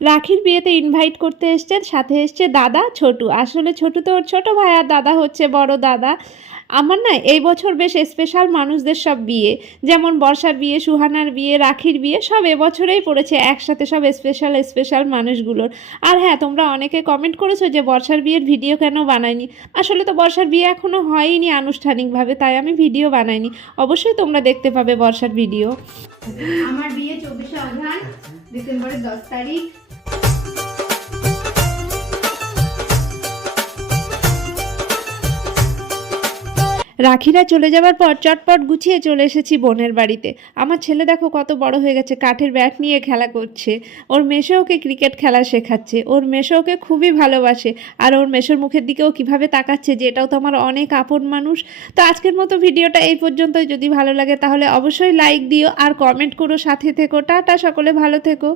রাখির বিয়েতে ইনভাইট করতে এসছে, সাথে এসছে দাদা ছোটু। আসলে ছোটু তো ওর ছোটো ভাই আর দাদা হচ্ছে বড় দাদা। আমার না এই বছর বেশ স্পেশাল মানুষদের সব বিয়ে, যেমন বর্ষার বিয়ে, সুহানার বিয়ে, রাখির বিয়ে সব এবছরেই পড়েছে একসাথে, সব স্পেশাল স্পেশাল মানুষগুলোর। আর হ্যাঁ, তোমরা অনেকে কমেন্ট করেছো যে বর্ষার বিয়ের ভিডিও কেন বানাইনি। আসলে তো বর্ষার বিয়ে এখনও হয়নি আনুষ্ঠানিকভাবে, তাই আমি ভিডিও বানাইনি। অবশ্যই তোমরা দেখতে পাবে বর্ষার ভিডিও। আমার বিয়ে 24শে অঘ্রান, ডিসেম্বরের 10 তারিখ। রাখিরা চলে যাবার পর চটপট গুছিয়ে চলে এসেছি বোনের বাড়িতে। আমার ছেলে দেখো কত বড় হয়ে গেছে, কাঠের ব্যাট নিয়ে খেলা করছে। ওর মেসো ওকে ক্রিকেট খেলা শেখাচ্ছে, ওর মেসো ওকে খুবই ভালোবাসে। আর ওর মেসোর মুখের দিকেও কিভাবে তাকাচ্ছে যে এটাও তো আমার অনেক আপন মানুষ। তো আজকের মতো ভিডিওটা এই পর্যন্তই। যদি ভালো লাগে তাহলে অবশ্যই লাইক দিও আর কমেন্ট করো, সাথে থেকো। টাটা, সকলে ভালো থেকো।